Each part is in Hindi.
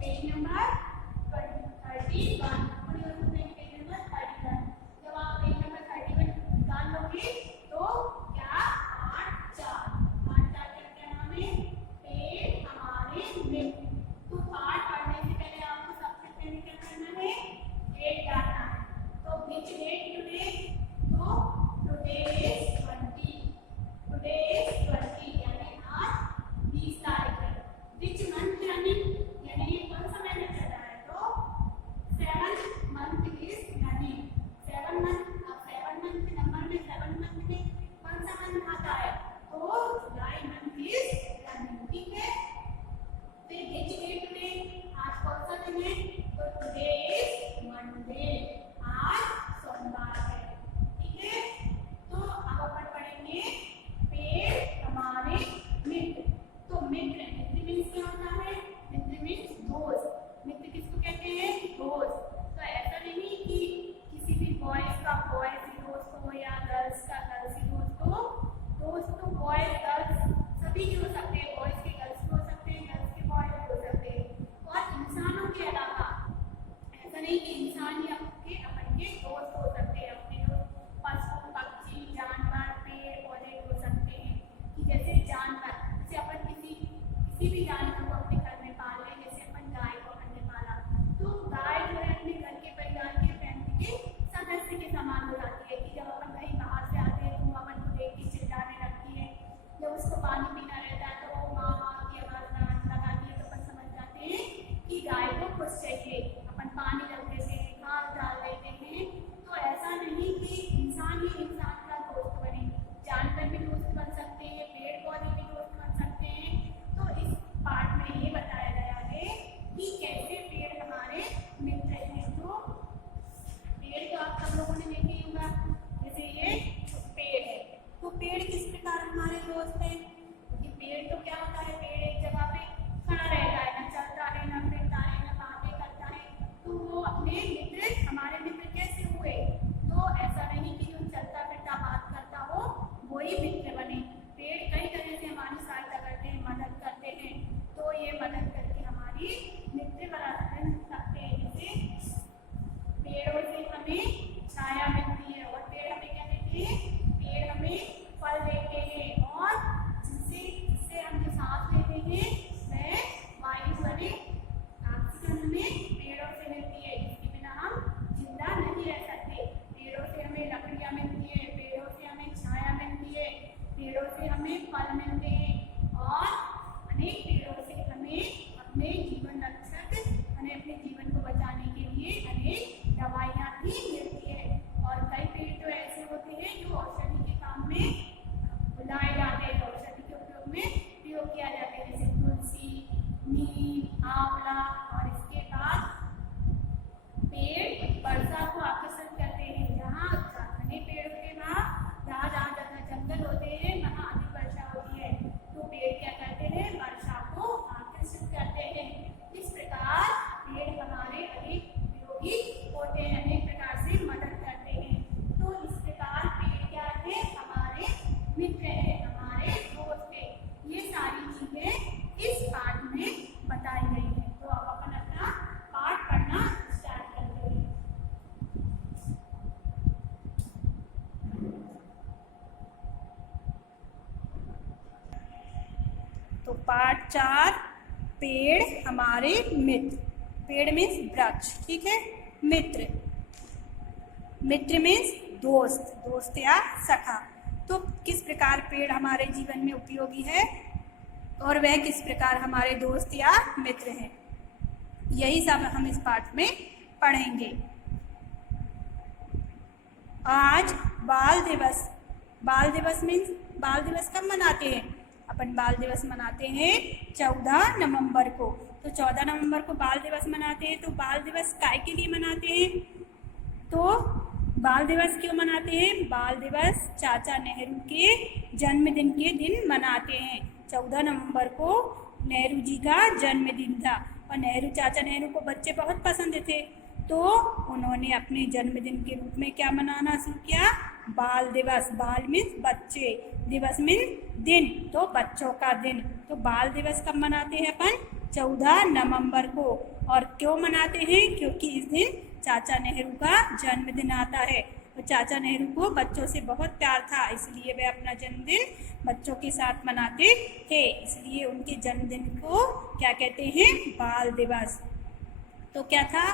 Page number 31। Page number 31। जब आप पेज नंबर 31 निकाल लोगे तो क्या पाठ 4 क्या नाम है? पेड़ हमारे मित्र। तो पाठ पढ़ने से पहले आपको सबसे पहले क्या करना है? डेट डालना है। तो which date today? तो today is 20। today is 20 यानी आज 20 तारीख है। which month यानी ये कौन सा महीना चल रहा है? तो 7th month is running। 7 month। अब 7 month के नंबर में 7 month में कौन सा मंथ आता है? तो जुलाई मंथ इज रनिंग। ठीक है। फिर which day today? आज कौन सा दिन है? तो today is Monday। आज सोमवार है। ठीक है। तो अब अपन पढ़ेंगे पेड़ हमारे मित्र। तो मित्र मीन्स क्या होता है? मित्र मीन्स दोस्त। मित्र किसको कहते हैं? दोस्त। तो ऐसा नहीं कि किसी भी बॉयज का बॉयज ही दोस्त हो या गर्ल्स का गर्ल्स ही दोस्त हो। दोस्त तो बॉयज गर्ल्स सभी के हो सकते हैं। बॉयज के गर्ल्स हो सकते हैं, गर्ल्स के बॉयज हो सकते हैं। और इंसानों के अलावा ऐसा नहीं कि इंसान ही आपके अपन के दोस्त हो सकते हैं। अपने दोस्त पशु पक्षी जानवर पेड़ पौधे हो सकते हैं। कि जैसे जानवर, जैसे अपन किसी भी जानवर को अपने घर में पाल लें। जैसे अपन गाय को अपन ने पाला तो गाय जो है अपने घर के परिवार के फैमिली के सदस्य के समान हो जाती है। कि जब अपन कहीं बाहर से आते हैं तो अपन को देख के चिल्लाने लगती है। जब उसको पानी पीना रहता है तो वो माँ की आवाज लगाती है तो अपन समझ जाते हैं कि गाय को कुछ चाहिए। अपन पानी रख देते हैं, घास डाल देते हैं। तो ऐसा नहीं कि इंसान ही इंसान का दोस्त बने। जानवर भी दोस्त बन सकते हैं, पेड़ पौधे भी दोस्त बन सकते हैं। तो इस पाठ में ये बताया गया है कि कैसे पेड़ हमारे मित्र हैं। तो पेड़ तो आप सब लोगों ने देखे होगा। जैसे ये पेड़ है तो पेड़ किस प्रकार हमारे दोस्त है? क्योंकि पेड़ तो क्या होता है? पेड़ एक जगह पे खड़ा रहता है, ना चलता है, ना फिरता है, ना बातें करता है। तो वो अपने मित्र हमारे मित्र कैसे हुए? तो ऐसा नहीं कि जो चलता फिरता बात करता हो वही मित्र बने। पेड़ कई तरह से हमारी सहायता करते हैं, मदद करते हैं। तो ये मदद करके हमारी मित्र बना सकते हैं। जैसे पेड़ों से हमें छाया मिलती है और पेड़ हमें क्या देते हैं? पेड़ हमें फल देते हैं और जिससे हम जो सांस लेते हैं वह वायु बने ऑक्सीजन हमें पेड़ों से मिलती है। जिसके बिना हम जिंदा नहीं रह सकते। पेड़ों से हमें लकड़ियां मिलती है, पेड़ों से हमें छाया मिलती है, पेड़ों से हमें फल मिलते हैं और अनेक पेड़ों से हमें अपने जीवन रक्षक अपने जीवन को बचाने के लिए अनेक दवाइयाँ भी मिलती है। और कई पेड़ तो ऐसे होते हैं जो औषधि के काम में लाए जाते हैं, औषधि के उपयोग में प्रयोग किया जाता है। जैसे तुलसी, नीम, आंवला। और इसके बाद पेड़ वर्षा को आकर्षित करते हैं। जहाँ घने पेड़ होते हैं वहाँ जहाँ जंगल होते हैं वहाँ अधिक वर्षा होती है। तो पेड़ क्या करते हैं? वर्षा को आकर्षित करते हैं। इस प्रकार पेड़ हमारे अनेक उपयोगी होते हैं, अनेक प्रकार से मदद करते हैं। तो इस प्रकार पेड़ क्या है? हमारे मित्र है, हमारे दोस्त है। ये सारी चीजें इस पाठ में बताई गई है। तो अब अपन अपना पाठ पढ़ना स्टार्ट करते हैं। तो पाठ 4 पेड़ हमारे मित्र। पेड़ मीन्स वृक्ष। ठीक है। मित्र, मित्र मीन्स दोस्त, दोस्त या सखा। तो किस प्रकार पेड़ हमारे जीवन में उपयोगी है और वह किस प्रकार हमारे दोस्त या मित्र हैं, यही सब हम इस पाठ में पढ़ेंगे। आज बाल दिवस। बाल दिवस मीन्स बाल दिवस कब मनाते हैं? अपन बाल दिवस मनाते हैं 14 नवंबर को। तो 14 नवंबर को बाल दिवस मनाते हैं। तो बाल दिवस काय के लिए मनाते हैं? तो बाल दिवस क्यों मनाते हैं? बाल दिवस चाचा नेहरू के जन्मदिन के दिन मनाते हैं। 14 नवंबर को नेहरू जी का जन्मदिन था और चाचा नेहरू को बच्चे बहुत पसंद थे। तो उन्होंने अपने जन्मदिन के रूप में क्या मनाना शुरू किया? बाल दिवस। बाल मीन्स बच्चे, दिवस मीन्स दिन, तो बच्चों का दिन। तो बाल दिवस कब मनाते हैं अपन? 14 नवंबर को। और क्यों मनाते हैं? क्योंकि इस दिन चाचा नेहरू का जन्मदिन आता है। और चाचा नेहरू को बच्चों से बहुत प्यार था, इसलिए वे अपना जन्मदिन बच्चों के साथ मनाते थे। इसलिए उनके जन्मदिन को क्या कहते हैं? बाल दिवस। तो क्या था?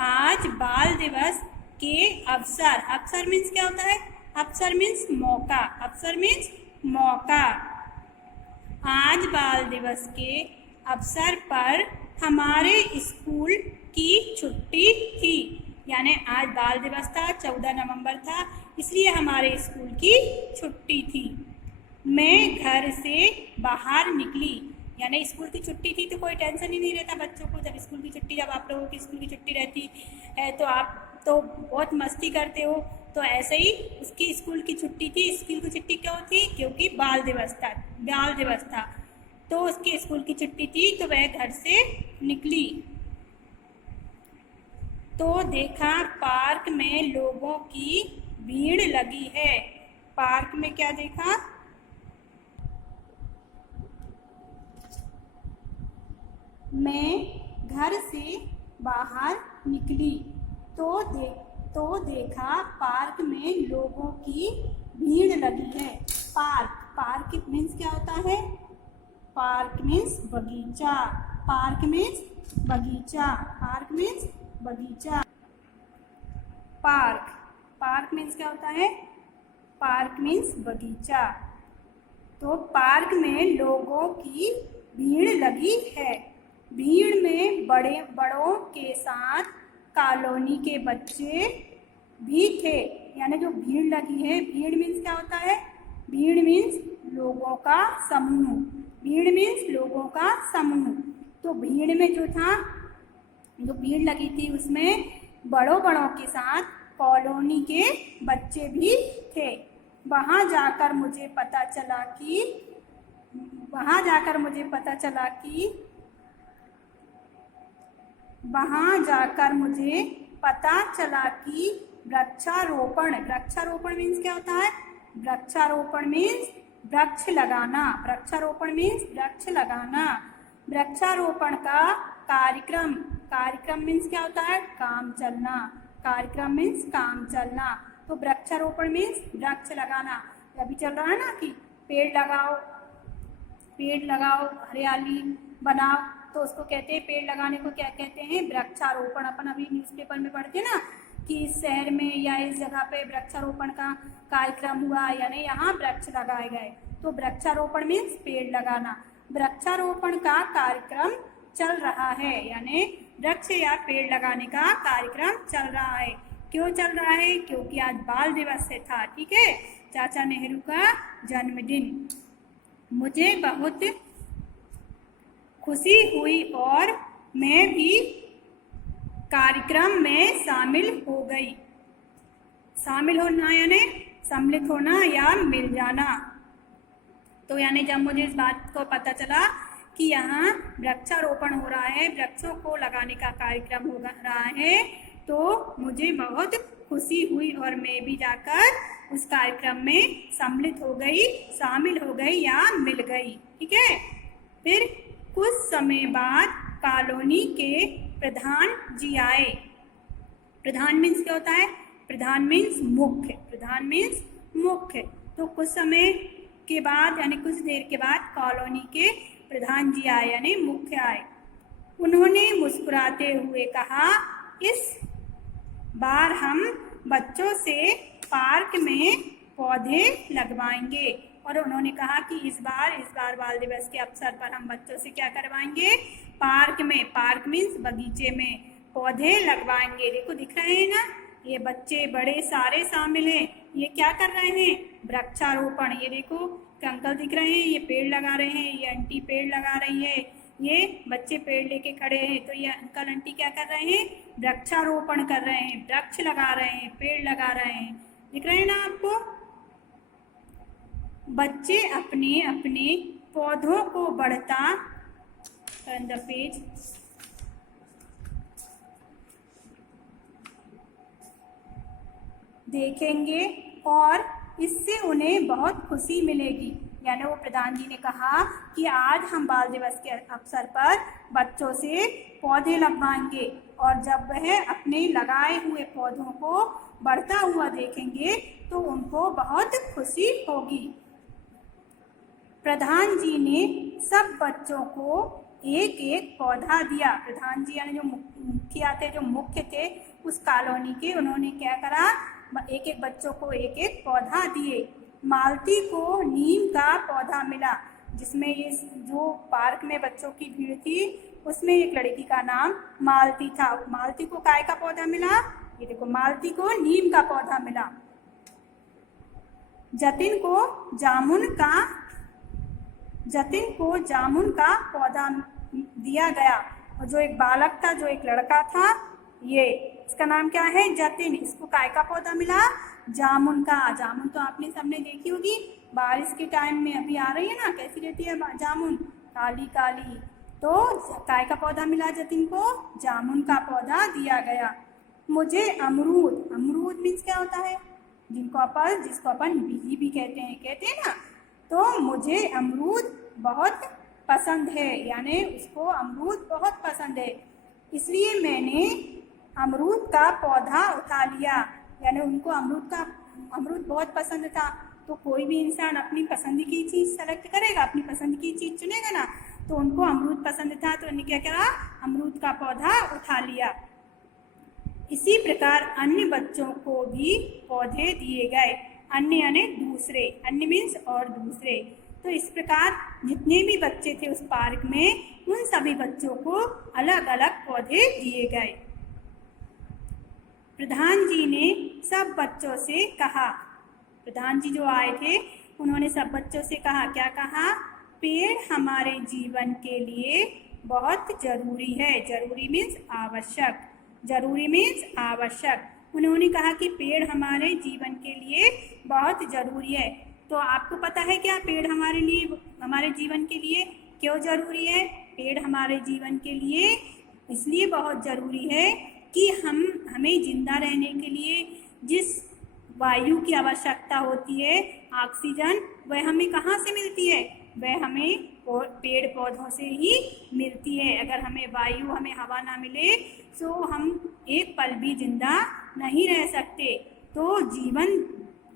आज बाल दिवस के अवसर, अवसर मीन्स क्या होता है? अवसर मीन्स मौका, अवसर मीन्स मौका। आज बाल दिवस के अवसर पर हमारे स्कूल की छुट्टी थी। यानी आज बाल दिवस था, 14 नवंबर था, इसलिए हमारे स्कूल की छुट्टी थी। मैं घर से बाहर निकली, यानी स्कूल की छुट्टी थी तो कोई टेंशन ही नहीं रहता बच्चों को। जब स्कूल की छुट्टी, जब आप लोगों की स्कूल की छुट्टी रहती है तो आप तो बहुत मस्ती करते हो। तो ऐसे ही उसकी स्कूल की छुट्टी थी। स्कूल की छुट्टी क्यों थी? क्योंकि बाल दिवस था, बाल दिवस था। तो उसकी स्कूल की छुट्टी थी तो वह घर से निकली। तो देखा पार्क में लोगों की भीड़ लगी है। पार्क में क्या देखा? मैं घर से बाहर निकली तो देखा पार्क में लोगों की भीड़ लगी है। पार्क, पार्क मीन्स क्या होता है? पार्क मीन्स बगीचा, पार्क मीन्स बगीचा, पार्क मीन्स बगीचा। पार्क, पार्क मीन्स क्या होता है? पार्क मीन्स बगीचा। तो पार्क में लोगों की भीड़ लगी है। भीड़ में बड़ों के साथ कॉलोनी के बच्चे भी थे। यानी जो भीड़ लगी है, भीड़ मीन्स क्या होता है? भीड़ मीन्स लोगों का समूह, भीड़ मीन्स लोगों का समूह। तो भीड़ में जो था, जो भीड़ लगी थी उसमें बड़ों के साथ कॉलोनी के बच्चे भी थे। वहाँ जाकर मुझे पता चला कि वहाँ जाकर मुझे पता चला कि वृक्षारोपण, वृक्षारोपण मीन्स क्या होता है? वृक्षारोपण मीन्स वृक्ष लगाना, वृक्षारोपण मीन्स वृक्ष लगाना। वृक्षारोपण का कार्यक्रम, कार्यक्रम मीन्स क्या होता है? काम चलना, कार्यक्रम मीन्स काम चलना। तो वृक्षारोपण मीन्स वृक्ष लगाना। अभी चल रहा है ना कि पेड़ लगाओ, पेड़ लगाओ, हरियाली बनाओ, तो उसको कहते हैं, पेड़ लगाने को क्या कहते हैं? वृक्षारोपण। अपन अभी न्यूज़पेपर में पढ़ते हैं ना कि इस शहर में या इस जगह पे वृक्षारोपण का कार्यक्रम हुआ, यानी यहाँ वृक्ष लगाए गए। तो वृक्षारोपण मीन्स पेड़ लगाना। वृक्षारोपण का कार्यक्रम चल रहा है, यानी वृक्ष या पेड़ लगाने का कार्यक्रम चल रहा है। क्यों चल रहा है? क्योंकि आज बाल दिवस से था, ठीक है, चाचा नेहरू का जन्मदिन। मुझे बहुत खुशी हुई और मैं भी कार्यक्रम में शामिल हो गई। शामिल होना यानी सम्मिलित होना या मिल जाना। तो यानी जब मुझे इस बात को पता चला कि यहाँ वृक्षारोपण हो रहा है, वृक्षों को लगाने का कार्यक्रम हो रहा है, तो मुझे बहुत खुशी हुई और मैं भी जाकर उस कार्यक्रम में सम्मिलित हो गई, शामिल हो गई या मिल गई, ठीक है। फिर कुछ समय बाद कॉलोनी के प्रधान जी आए। प्रधान मीन्स क्या होता है? प्रधान मीन्स मुख्य, प्रधान मीन्स मुख्य। तो कुछ समय के बाद यानी कुछ देर के बाद कॉलोनी के प्रधान जी आए यानी मुख्य आए। उन्होंने मुस्कुराते हुए कहा, इस बार हम बच्चों से पार्क में पौधे लगवाएंगे। और उन्होंने कहा कि इस बार बाल दिवस के अवसर पर हम बच्चों से क्या करवाएंगे? पार्क में, पार्क मीन्स बगीचे में पौधे लगवाएंगे। देखो दिख रहे हैं ना, ये बच्चे बड़े सारे शामिल हैं। ये क्या कर रहे हैं? वृक्षारोपण। ये देखो अंकल दिख रहे हैं, ये पेड़ लगा रहे हैं, ये आंटी पेड़ लगा रही है, ये बच्चे पेड़ लेके खड़े हैं। तो ये अंकल आंटी क्या कर रहे हैं? वृक्षारोपण कर रहे हैं, वृक्ष लगा रहे हैं, पेड़ लगा रहे हैं। दिख रहे हैं ना आपको? बच्चे अपने अपने पौधों को बढ़ता, टर्न द पेज, देखेंगे और इससे उन्हें बहुत खुशी मिलेगी। यानी वो प्रधान जी ने कहा कि आज हम बाल दिवस के अवसर पर बच्चों से पौधे लगवाएंगे और जब वह अपने लगाए हुए पौधों को बढ़ता हुआ देखेंगे तो उनको बहुत खुशी होगी। प्रधान जी ने सब बच्चों को एक एक पौधा दिया। प्रधान जी यानी जो मुखिया थे, जो मुख्य थे उस कॉलोनी के, उन्होंने क्या करा, एक एक बच्चों को एक एक पौधा दिए। मालती को नीम का पौधा मिला, जिसमें ये जो पार्क में बच्चों की भीड़ थी उसमें एक लड़की का नाम मालती था। मालती को काय का पौधा मिला, ये देखो, मालती को नीम का पौधा मिला। जतिन को जामुन का पौधा दिया गया। और जो एक बालक था, जो एक लड़का था, ये इसका नाम क्या है, जतिन, इसको काय का पौधा मिला, जामुन का। जामुन तो आपने सबने देखी होगी, बारिश के टाइम में अभी आ रही है ना, कैसी रहती है जामुन, काली काली। तो काय का पौधा मिला जतिन को, जामुन का पौधा दिया गया। मुझे अमरूद मीन्स क्या होता है, जिसको अपन बिही भी कहते हैं ना। तो मुझे अमरूद बहुत पसंद है, यानी उसको अमरूद बहुत पसंद है, इसलिए मैंने अमरूद का पौधा उठा लिया। यानी उनको अमरूद बहुत पसंद था। तो कोई भी इंसान अपनी पसंद की चीज़ सेलेक्ट करेगा, अपनी पसंद की चीज़ चुनेगा ना। तो उनको अमरूद पसंद था, तो उन्होंने क्या करा, अमरूद का पौधा उठा लिया। इसी प्रकार अन्य बच्चों को भी पौधे दिए गए। अन्य यानी दूसरे, अन्य मीन्स और दूसरे। तो इस प्रकार जितने भी बच्चे थे उस पार्क में, उन सभी बच्चों को अलग अलग पौधे दिए गए। प्रधान जी ने सब बच्चों से कहा, प्रधान जी जो आए थे उन्होंने सब बच्चों से कहा, क्या कहा, पेड़ हमारे जीवन के लिए बहुत जरूरी है। जरूरी मीन्स आवश्यक, जरूरी मीन्स आवश्यक। उन्होंने कहा कि पेड़ हमारे जीवन के लिए बहुत जरूरी है। तो आपको पता है क्या पेड़ हमारे जीवन के लिए क्यों जरूरी है? पेड़ हमारे जीवन के लिए इसलिए बहुत जरूरी है कि हमें जिंदा रहने के लिए जिस वायु की आवश्यकता होती है, ऑक्सीजन, वह हमें कहाँ से मिलती है? वह हमें पेड़ पौधों से ही मिलती है। अगर हमें हवा ना मिले तो हम एक पल भी जिंदा नहीं रह सकते। तो जीवन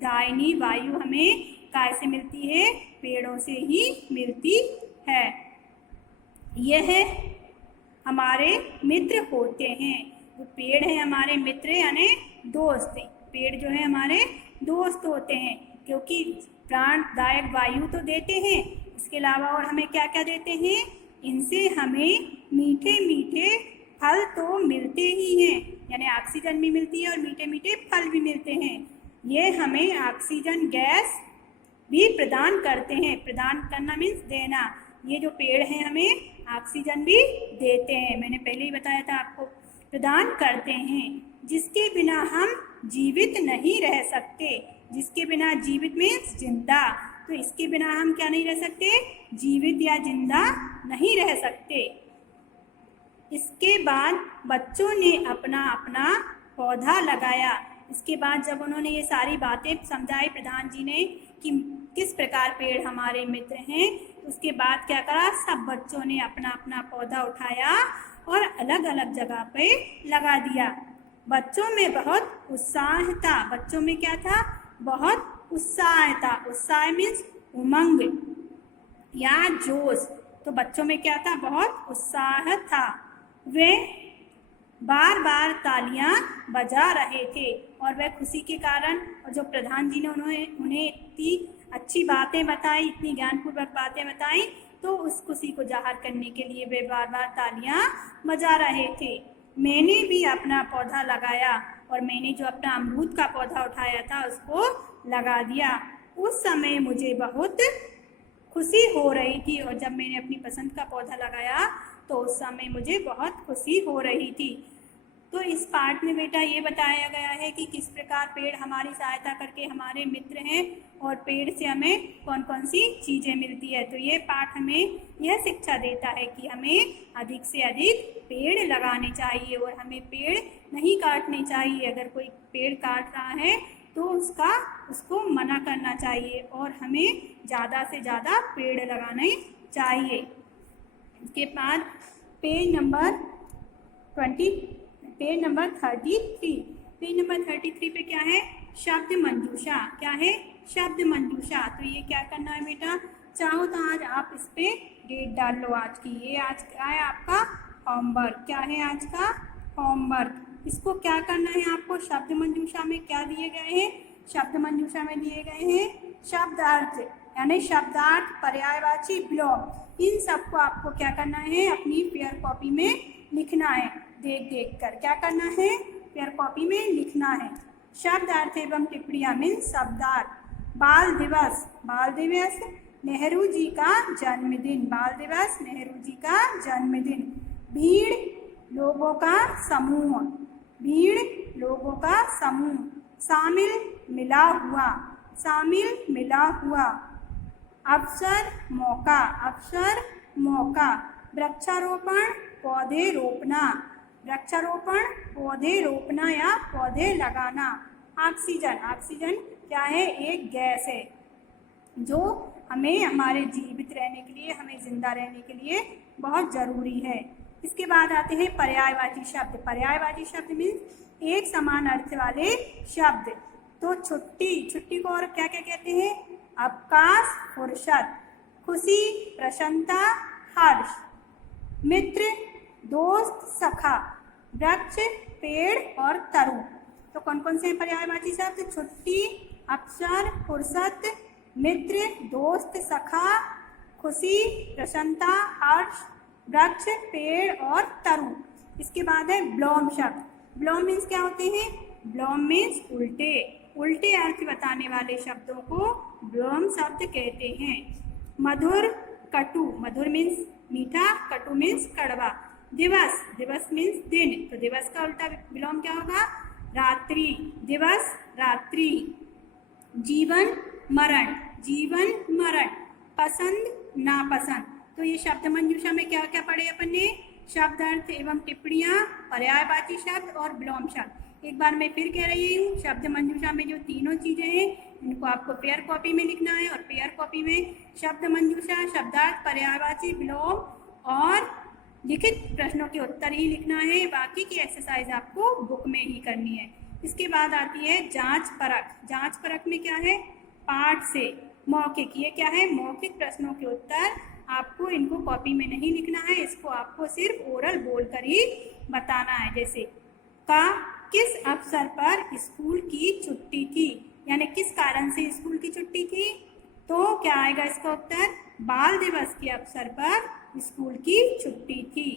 दायिनी वायु हमें कैसे मिलती है? पेड़ों से ही मिलती है। यह हमारे मित्र होते हैं। जो पेड़ है हमारे मित्र यानी दोस्त। पेड़ जो है हमारे दोस्त होते हैं, क्योंकि प्राणदायक वायु तो देते हैं, इसके अलावा और हमें क्या क्या देते हैं? इनसे हमें मीठे मीठे फल तो मिलते ही हैं, यानी ऑक्सीजन भी मिलती है और मीठे मीठे फल भी मिलते हैं। ये हमें ऑक्सीजन गैस भी प्रदान करते हैं। प्रदान करना मीन्स देना। ये जो पेड़ हैं हमें ऑक्सीजन भी देते हैं, मैंने पहले ही बताया था आपको, प्रदान करते हैं, जिसके बिना हम जीवित नहीं रह सकते। जिसके बिना, जीवित मीन्स जिंदा, तो इसके बिना हम क्या नहीं रह सकते? जीवित या जिंदा नहीं रह सकते। इसके बाद बच्चों ने अपना अपना पौधा लगाया। इसके बाद जब उन्होंने ये सारी बातें समझाई प्रधान जी ने कि किस प्रकार पेड़ हमारे मित्र हैं, उसके बाद क्या करा, सब बच्चों ने अपना अपना पौधा उठाया और अलग अलग जगह पे लगा दिया। बच्चों में बहुत उत्साह था। बच्चों में क्या था? बहुत उत्साह था। उत्साह मीन्स उमंग या जोश। तो बच्चों में क्या था? बहुत उत्साह था। वे बार बार तालियां बजा रहे थे और वह खुशी के कारण, और जो प्रधान जी ने उन्हें इतनी अच्छी बातें बताई, इतनी ज्ञानपूर्वक बातें बताई, तो उस खुशी को जाहिर करने के लिए वे बार बार तालियां बजा रहे थे। मैंने भी अपना पौधा लगाया और मैंने जो अपना अमरूद का पौधा उठाया था उसको लगा दिया। उस समय मुझे बहुत खुशी हो रही थी, और जब मैंने अपनी पसंद का पौधा लगाया तो उस समय मुझे बहुत खुशी हो रही थी। तो इस पाठ में बेटा ये बताया गया है कि किस प्रकार पेड़ हमारी सहायता करके हमारे मित्र हैं और पेड़ से हमें कौन कौन सी चीज़ें मिलती है। तो ये पाठ हमें यह शिक्षा देता है कि हमें अधिक से अधिक पेड़ लगाने चाहिए और हमें पेड़ नहीं काटने चाहिए। अगर कोई पेड़ काट रहा है तो उसको मना करना चाहिए और हमें ज़्यादा से ज़्यादा पेड़ लगाने चाहिए। इसके बाद पेज नंबर 33। पेज नंबर 33 पे क्या है? शब्द मंजूषा। क्या है? शब्द मंजूषा। तो ये क्या करना है बेटा? चाहो तो आज आप इस पे डेट डाल लो आज की। ये आज का है आपका होमवर्क। क्या है आज का होमवर्क? इसको क्या करना है आपको? शब्द मंजूषा में क्या दिए गए हैं? शब्द मंजूषा में दिए गए हैं शब्दार्थ, यानी शब्दार्थ, पर्यायवाची, विलोम। इन सबको आपको क्या करना है? अपनी पेयर कॉपी में लिखना है। देख देख कर क्या करना है? पेयर कॉपी में लिखना है। शब्दार्थ एवं टिप्पणियां मीन्स शब्दार्थ। बाल दिवस, बाल दिवस नेहरू जी का जन्मदिन, बाल दिवस नेहरू जी का जन्मदिन। भीड़ लोगों का समूह, भीड़ लोगों का समूह। शामिल मिला हुआ, शामिल मिला हुआ। अवसर मौका, अवसर मौका। वृक्षारोपण पौधे रोपना, वृक्षारोपण पौधे रोपना या पौधे लगाना। ऑक्सीजन, ऑक्सीजन क्या है? एक गैस है जो हमें हमारे जीवित रहने के लिए, हमें जिंदा रहने के लिए बहुत जरूरी है। इसके बाद आते हैं पर्यायवाची शब्द। पर्यायवाची शब्द मीन्स एक समान अर्थ वाले शब्द। तो छुट्टी, छुट्टी को और क्या क्या कहते हैं? अवकाश, फुर्सत। खुशी, प्रसन्नता, हर्ष। मित्र, दोस्त, सखा। वृक्ष, पेड़ और तरु। तो कौन कौन से पर्यायवाची शब्द? छुट्टी, अवसर, फुर्सत, मित्र, दोस्त, सखा, खुशी, प्रसन्नता, हर्ष, वृक्ष, पेड़ और तरु। इसके बाद है विलोम शब्द। विलोम मीन्स क्या होते हैं? विलोम मीन्स उल्टे, उल्टे अर्थ बताने वाले शब्दों को विलोम शब्द कहते हैं। मधुर, कटु, मधुर मीन्स मीठा, कटु मीन्स कड़वा। दिवस, दिवस मीन्स दिन, तो दिवस का उल्टा विलोम क्या होगा? रात्रि, दिवस रात्रि। जीवन मरण, जीवन मरण। पसंद नापसंद। तो ये शब्द मंजूषा में क्या क्या पढ़े अपन ने? शब्दार्थ एवं टिप्पणियां, पर्यायवाची शब्द और विलोम शब्द। एक बार मैं फिर कह रही हूँ, शब्द मंजूषा में जो तीनों चीजें हैं इनको आपको पेयर कॉपी में लिखना है और पेयर कॉपी में शब्द मंजूषा, शब्दार्थ, पर्यायवाची, विलोम और लिखित प्रश्नों के उत्तर ही लिखना है। बाकी की एक्सरसाइज आपको बुक में ही करनी है। इसके बाद आती है जांच परख। जांच परख में क्या है? पाठ से मौखिक। ये क्या है? मौखिक प्रश्नों के उत्तर। आपको इनको कॉपी में नहीं लिखना है, इसको आपको सिर्फ ओरल बोलकर ही बताना है। जैसे का किस अवसर पर स्कूल की छुट्टी थी, यानी किस कारण से स्कूल की छुट्टी थी? तो क्या आएगा इसका उत्तर? बाल दिवस के अवसर पर स्कूल की छुट्टी थी।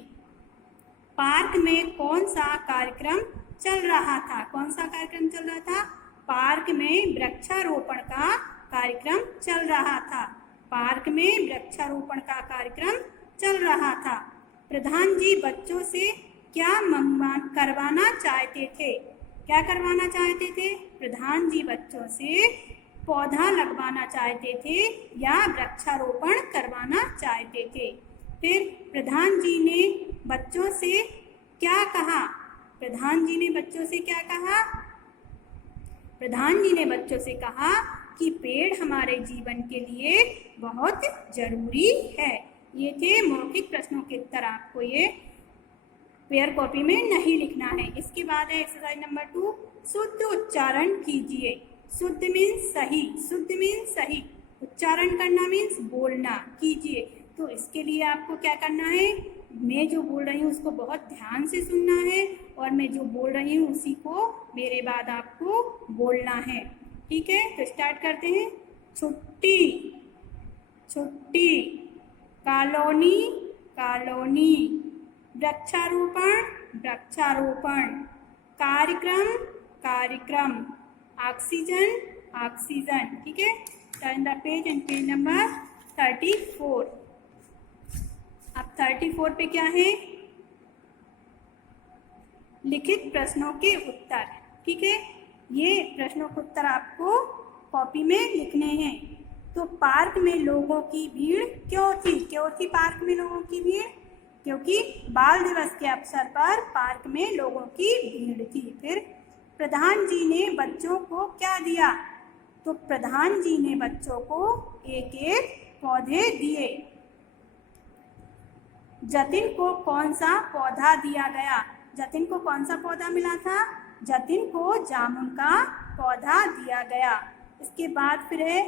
पार्क में कौन सा कार्यक्रम चल रहा था? कौन सा कार्यक्रम चल रहा था? पार्क में वृक्षारोपण का कार्यक्रम चल रहा था। पार्क में वृक्षारोपण का कार्यक्रम चल रहा था। प्रधान जी बच्चों से क्या करवाना चाहते थे? क्या करवाना चाहते थे? प्रधान जी बच्चों से पौधा लगवाना चाहते थे या वृक्षारोपण करवाना चाहते थे। फिर प्रधान जी ने बच्चों से क्या कहा? प्रधान जी ने बच्चों से क्या कहा? प्रधान जी ने बच्चों से कहा कि पेड़ हमारे जीवन के लिए बहुत जरूरी है। ये थे मौखिक प्रश्नों के उत्तर। आपको ये पेयर कॉपी में नहीं लिखना है। इसके बाद है एक्सरसाइज नंबर 2, शुद्ध उच्चारण कीजिए। शुद्ध मीन्स सही, शुद्ध मीन्स सही, उच्चारण करना मीन्स बोलना। कीजिए, तो इसके लिए आपको क्या करना है? मैं जो बोल रही हूँ उसको बहुत ध्यान से सुनना है और मैं जो बोल रही हूँ उसी को मेरे बाद आपको बोलना है। ठीक है, तो स्टार्ट करते हैं। छुट्टी, छुट्टी। Colony, colony. वृक्षारोपण, वृक्षारोपण। कार्यक्रम, कार्यक्रम। Oxygen, oxygen. ठीक है, turn the page and page number 34। अब 34 पे क्या है? लिखित प्रश्नों के उत्तर। ठीक है, ये प्रश्नों के उत्तर आपको कॉपी में लिखने हैं। तो पार्क में लोगों की भीड़ क्यों थी? क्यों थी पार्क में लोगों की भीड़? क्योंकि बाल दिवस के अवसर पर पार्क में लोगों की भीड़ थी। फिर प्रधान जी ने बच्चों को क्या दिया? तो प्रधान जी ने बच्चों को एक एक पौधे दिए। जतिन को कौन सा पौधा दिया गया? जतिन को कौन सा पौधा मिला था? जतिन को जामुन का पौधा दिया गया। इसके बाद फिर है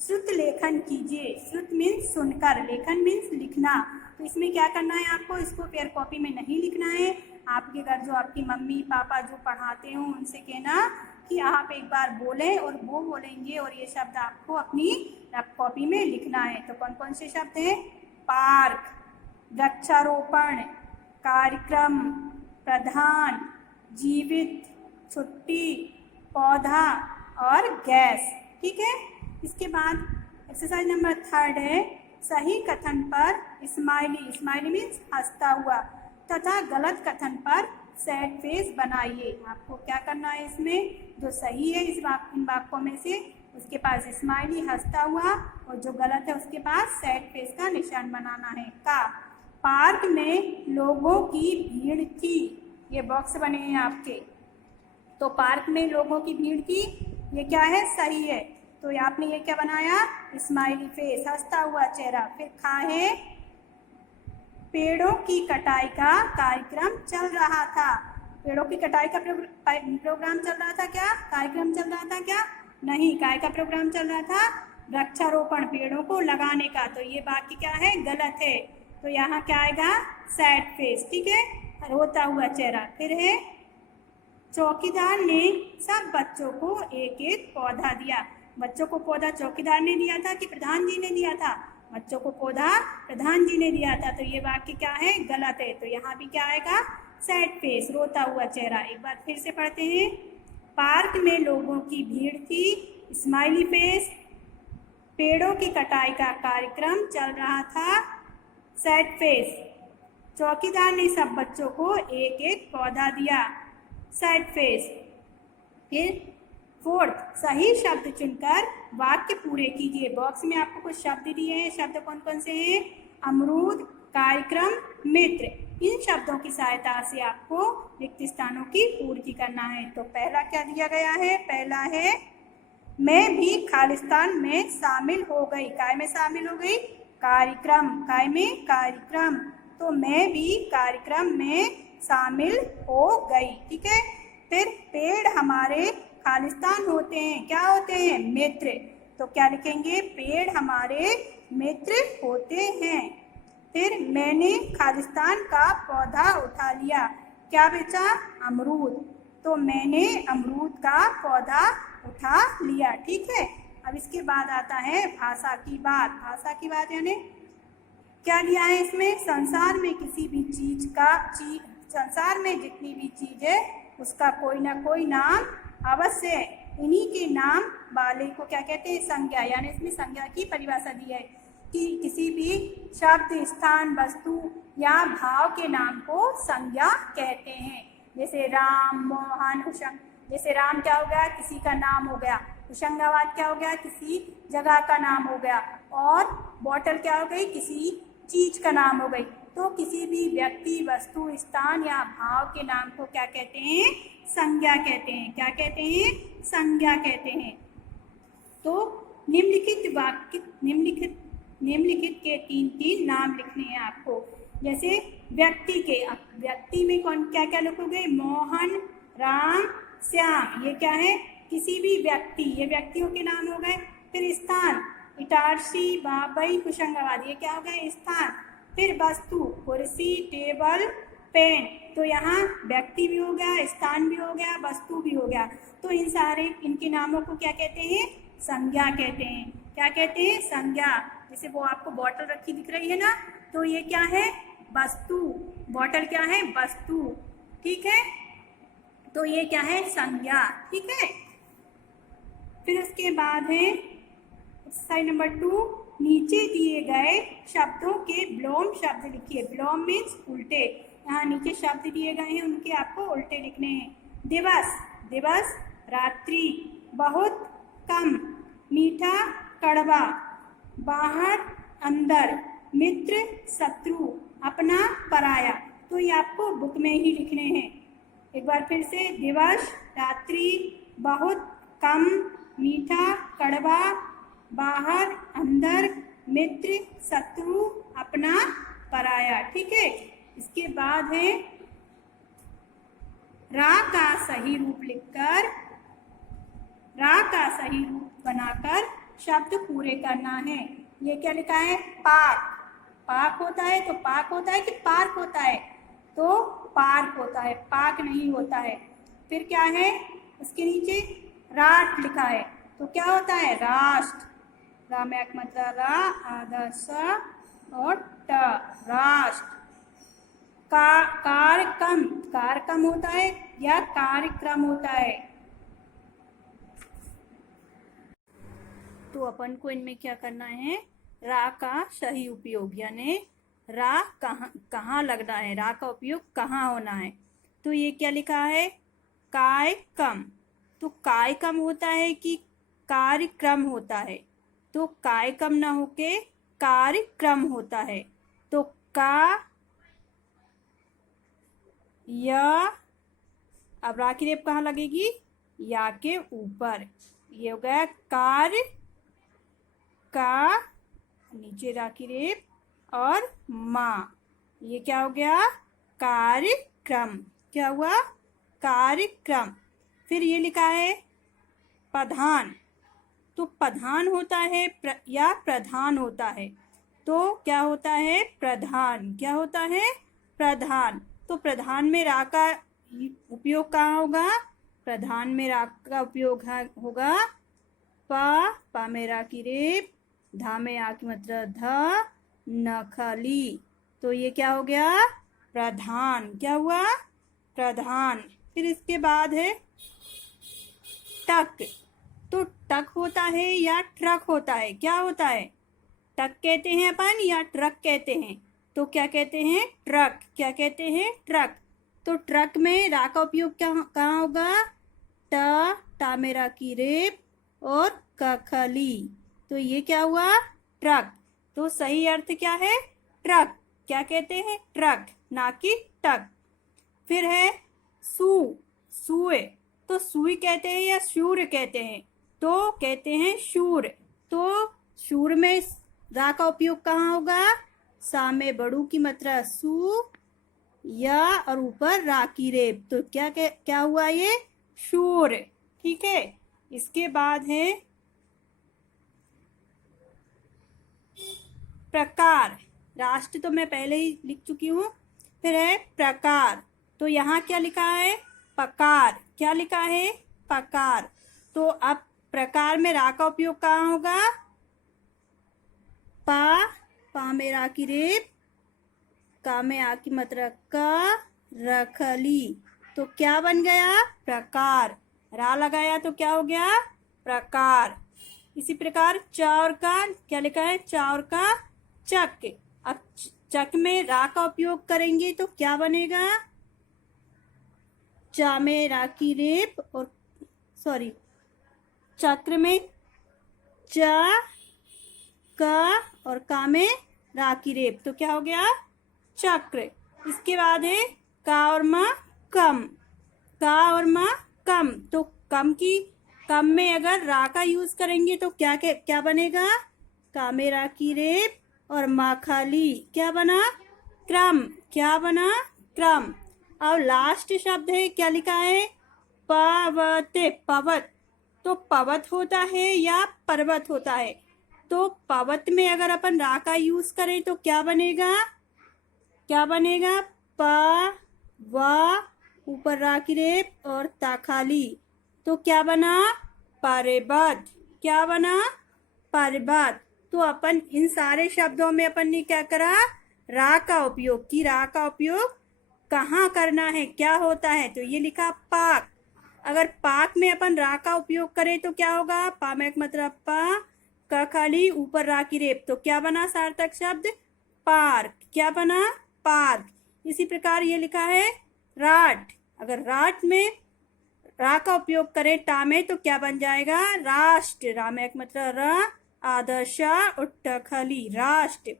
श्रुत लेखन कीजिए। श्रुत मीन्स सुनकर, लेखन मीन्स लिखना। तो इसमें क्या करना है आपको? इसको पेयर कॉपी में नहीं लिखना है। आपके घर जो आपकी मम्मी पापा जो पढ़ाते हो उनसे कहना कि आप एक बार बोलें और वो बोलेंगे और ये शब्द आपको अपनी रफ कॉपी में लिखना है। तो कौन कौन से शब्द हैं? पार्क, वृक्षारोपण, कार्यक्रम, प्रधान, जीवित, छुट्टी, पौधा और गैस। ठीक है। इसके बाद एक्सरसाइज नंबर 3 है सही कथन पर स्माइली, स्माइली मीन्स हंसता हुआ, तथा गलत कथन पर सैड फेस बनाइए। आपको क्या करना है? इसमें जो सही है इन वाक्यों में से उसके पास स्माइली हंसता हुआ और जो गलत है उसके पास सैड फेस का निशान बनाना है। का पार्क में लोगों की भीड़ थी। ये बॉक्स बने हैं आपके। तो पार्क में लोगों की भीड़ थी, ये क्या है? सही है। तो आपने ये क्या बनाया? स्माइली फेस, हंसता हुआ चेहरा। फिर खा है पेड़ों की कटाई का कार्यक्रम चल रहा था। पेड़ों की कटाई का प्रोग्राम चल रहा था क्या? कार्यक्रम चल रहा था क्या? नहीं। काय का प्रोग्राम चल रहा था? वृक्षारोपण, पेड़ों को लगाने का। तो ये वाक्य क्या है? गलत है। तो यहाँ क्या आएगा? Sad face. ठीक है, रोता हुआ चेहरा। फिर है चौकीदार ने सब बच्चों को एक एक पौधा दिया। बच्चों को पौधा चौकीदार ने दिया था कि प्रधान जी ने दिया था? बच्चों को पौधा प्रधान जी ने दिया था। तो ये वाक्य क्या है? गलत है। तो यहाँ भी क्या आएगा? सैड फेस, रोता हुआ चेहरा। एक बार फिर से पढ़ते हैं। पार्क में लोगों की भीड़ थी, स्माइली फेस। पेड़ों की कटाई का कार्यक्रम चल रहा था, सैड फेस। चौकीदार ने सब बच्चों को एक एक पौधा दिया, सैड फेस। फिर 4th सही शब्द चुनकर वाक्य पूरे कीजिए। बॉक्स में आपको कुछ शब्द दिए हैं। शब्द कौन कौन से हैं? अमरूद, कार्यक्रम, मित्र। इन शब्दों की सहायता से आपको रिक्त स्थानों की पूर्ति करना है। तो पहला क्या दिया गया है? पहला है मैं भी खालिस्तान में शामिल हो गई। काय में शामिल हो गई? कार्यक्रम। काय में? कार्यक्रम। तो मैं भी कार्यक्रम में शामिल हो गई। ठीक है। फिर पेड़ हमारे खालिस्तान होते हैं। क्या होते हैं? मित्र। तो क्या लिखेंगे? पेड़ हमारे मित्र होते हैं। फिर मैंने खालिस्तान का पौधा उठा लिया। क्या बेचा? अमरूद। तो मैंने अमरूद का पौधा उठा लिया। ठीक है। अब इसके बाद आता है भाषा की बात। भाषा की बात यानी क्या लिया है इसमें? संसार में किसी भी संसार में जितनी भी चीज है उसका कोई ना कोई नाम अवश्य है। इन्हीं के नाम वाले को क्या कहते हैं? संज्ञा। यानी इसमें संज्ञा की परिभाषा दी है कि किसी भी शब्द, स्थान, वस्तु या भाव के नाम को संज्ञा कहते हैं। जैसे राम, मोहन, हुशंग। जैसे राम क्या हो गया? किसी का नाम हो गया। होशंगाबाद क्या हो गया? किसी जगह का नाम हो गया। और बॉटल क्या हो गई? किसी चीज का नाम हो गई। तो किसी भी व्यक्ति, वस्तु, स्थान या भाव के नाम को क्या कहते हैं? संज्ञा कहते हैं। क्या कहते हैं? संज्ञा कहते हैं। तो निम्नलिखित के 3 नाम लिखने हैं आपको। जैसे व्यक्ति के, व्यक्ति में कौन क्या क्या लिखोगे? मोहन, राम, श्याम। ये क्या है? किसी भी व्यक्ति, ये व्यक्तियों के नाम हो गए। फिर स्थान, इटारसी, बाबई, होशंगाबाद। ये क्या हो गए? स्थान। फिर वस्तु, कुर्सी, टेबल, पेन। तो यहाँ व्यक्ति भी हो गया, स्थान भी हो गया, वस्तु भी हो गया। तो इनके नामों को क्या कहते हैं? संज्ञा कहते हैं। क्या कहते हैं? संज्ञा। जैसे वो आपको बॉटल रखी दिख रही है ना, तो ये क्या है? वस्तु। बॉटल क्या है? वस्तु। ठीक है। तो ये क्या है? संज्ञा। ठीक है। फिर उसके बाद है एक्सरसाइज नंबर 2। नीचे दिए गए शब्दों के विलोम शब्द लिखिए। विलोम मीन्स उल्टे। यहाँ नीचे शब्द दिए गए हैं, उनके आपको उल्टे लिखने हैं। दिवस, दिवस, रात्रि, बहुत, कम, मीठा, कड़वा, बाहर, अंदर, मित्र, शत्रु, अपना, पराया। तो ये आपको बुक में ही लिखने हैं। एक बार बार फिर से, दिवस, रात्रि, बहुत, कम, मीठा, कड़वा, बाहर, अंदर, मित्र, शत्रु, अपना, पराया। ठीक है, इसके बाद है रा का सही रूप लिखकर, रा का सही रूप बनाकर शब्द पूरे करना है। ये क्या लिखा है? पाक। पाक होता है तो पाक होता है कि पार्क होता है? तो पार्क होता है, पाक नहीं होता है। फिर क्या है? उसके नीचे राट लिखा है तो क्या होता है? राष्ट्र। रा में मतलब रा, आदर्श और ट, राष्ट्र। कार्यक्रम, कार्यक्रम होता है या कार्यक्रम होता है? तो अपन को इनमें क्या करना है? रा का सही उपयोग, यानी रा कहाँ लगना है, रा का उपयोग कहाँ होना है। तो ये क्या लिखा है? कार्यक्रम। तो कार्यक्रम होता है कि कार्यक्रम होता है? तो कार्यक्रम ना होके कार्यक्रम होता है। तो का, या, अब रा की रेप कहाँ लगेगी? या के ऊपर। ये हो गया कार्य का, नीचे रा की रेप और माँ, ये क्या हो गया? कार्यक्रम। क्या हुआ? कार्यक्रम। फिर ये लिखा है प्रधान। तो प्रधान होता है या प्रधान होता है? तो क्या होता है? प्रधान। क्या होता है? प्रधान। तो प्रधान में रा का उपयोग कहाँ होगा? प्रधान में रा का उपयोग होगा पा में रा की रेप, धा में आ की मतलब ध, नखली। तो ये क्या हो गया? प्रधान। क्या हुआ? प्रधान। फिर इसके बाद है टक। तो टक होता है या ट्रक होता है? क्या होता है? टक कहते हैं अपन या ट्रक कहते हैं? तो क्या कहते हैं? ट्रक। क्या कहते हैं? ट्रक। तो ट्रक में रा का उपयोग कहाँ होगा? टा में रा की रेप और कखली। तो ये क्या हुआ? ट्रक। तो सही अर्थ क्या है? ट्रक। क्या कहते हैं? ट्रक, ना कि टक। फिर है सू, सुए। तो सुई कहते हैं या शूर कहते हैं? तो कहते हैं शूर। तो शूर में रा का उपयोग कहाँ होगा? सा में बड़ू की मात्रा सू, या और ऊपर रा की रेप। तो क्या हुआ? ये शूर। ठीक है, इसके बाद है प्रकार। राष्ट्र तो मैं पहले ही लिख चुकी हूँ। फिर है प्रकार। तो यहाँ क्या लिखा है? पकार। क्या लिखा है? पकार। तो अब प्रकार में रा का उपयोग कहाँ होगा? पा में रा की रेप, का में आ की मात्रा का, रखली। तो क्या बन गया? प्रकार। रा लगाया तो क्या हो गया? प्रकार। इसी प्रकार चार का क्या लिखा है? चार का चक। अब चक में रा का उपयोग करेंगे तो क्या बनेगा? चा में रा की रेप और चक्र में चा, का और का में रा की रेप। तो क्या हो गया? चक्र। इसके बाद है का और माँ कम। का और माँ कम। तो कम में अगर रा का यूज करेंगे तो क्या बनेगा? का में रा की रेप और माँ खाली। क्या बना? क्रम। क्या बना? क्रम। और लास्ट शब्द है, क्या लिखा है? पवते, पवत। तो पवत होता है या पर्वत होता है? तो पवत में अगर अपन रा का यूज करें तो क्या बनेगा? क्या बनेगा? प, व, ऊपर रा की रेप और ता खाली। तो क्या बना? पर्वत। क्या बना? पर्वत। तो अपन इन सारे शब्दों में अपन ने क्या करा? रा का उपयोग की। रा का उपयोग कहाँ करना है, क्या होता है? तो ये लिखा पाक। अगर पाक में अपन रा का उपयोग करें तो क्या होगा? पा में मतलब पा, का खाली, ऊपर रा की रेप। तो क्या बना सार्थक शब्द? पार्क। क्या बना? पार्क। इसी प्रकार ये लिखा है राट। अगर राट में रा का उपयोग करें टा में तो क्या बन जाएगा? राष्ट्र। रा में मतलब रा, आदर्श और टखली, राष्ट्र।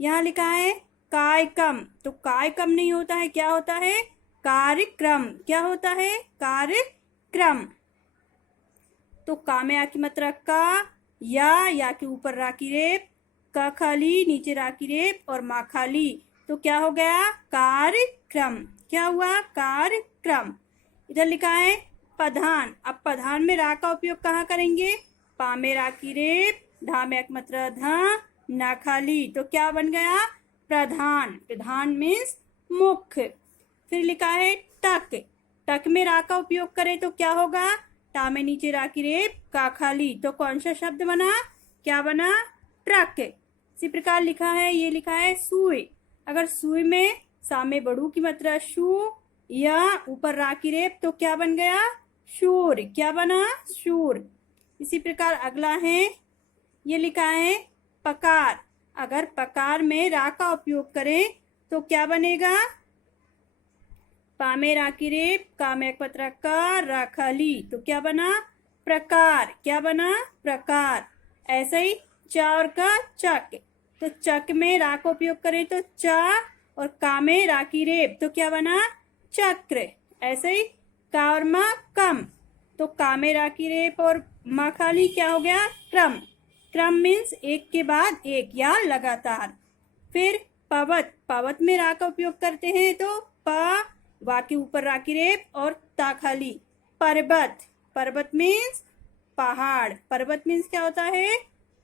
यहाँ लिखा है कायकम। तो कायकम नहीं होता है, क्या होता है? कार्यक्रम। क्या होता है? कार्यक्रम। तो का में आ की मात्रा का, या के ऊपर रा की रेप, का खाली, नीचे रा की रेप और मा खाली। तो क्या हो गया? कार्यक्रम। क्या हुआ? कार्यक्रम। इधर लिखा है प्रधान। अब प्रधान में रा का उपयोग कहाँ करेंगे? पा में रा की रेप, ढा में एक मात्रा धा, ना खाली। तो क्या बन गया? प्रधान। प्रधान मीन्स मुख्य। फिर लिखा है टक। टक में रा का उपयोग करें तो क्या होगा? टा में नीचे रा की रेप, का खाली। तो कौन सा शब्द बना? क्या बना? ट्रक। इसी प्रकार लिखा है, ये लिखा है सुई। अगर सुई में सा में बड़ू की मात्रा शू, या ऊपर रा की रेप, तो क्या बन गया? शूर। क्या बना? शूर। इसी प्रकार अगला है, ये लिखा है पकार। अगर पकार में रा का उपयोग करें तो क्या बनेगा? पा में रा की रेप, का में एक पत्रा का, रा खाली। तो क्या बना? प्रकार। क्या बना? प्रकार। ऐसे ही चा और का चक। तो चक में रा का उपयोग करें तो चा, और का में रा की रेप, तो क्या बना? चक्र। ऐसे ही का और मा कम। तो का में रा की रेप और मा खाली, क्या हो गया? क्रम। क्रम मीन्स एक के बाद एक या लगातार। फिर पवत। पवत में रा का उपयोग करते हैं तो प, वा के ऊपर रा की रेप और ता खाली। पर्वत। पर्वत मीन्स पहाड़। पर्वत मीन्स क्या होता है?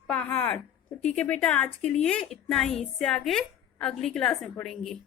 पहाड़। तो ठीक है बेटा, आज के लिए इतना ही। इससे आगे अगली क्लास में पढ़ेंगे।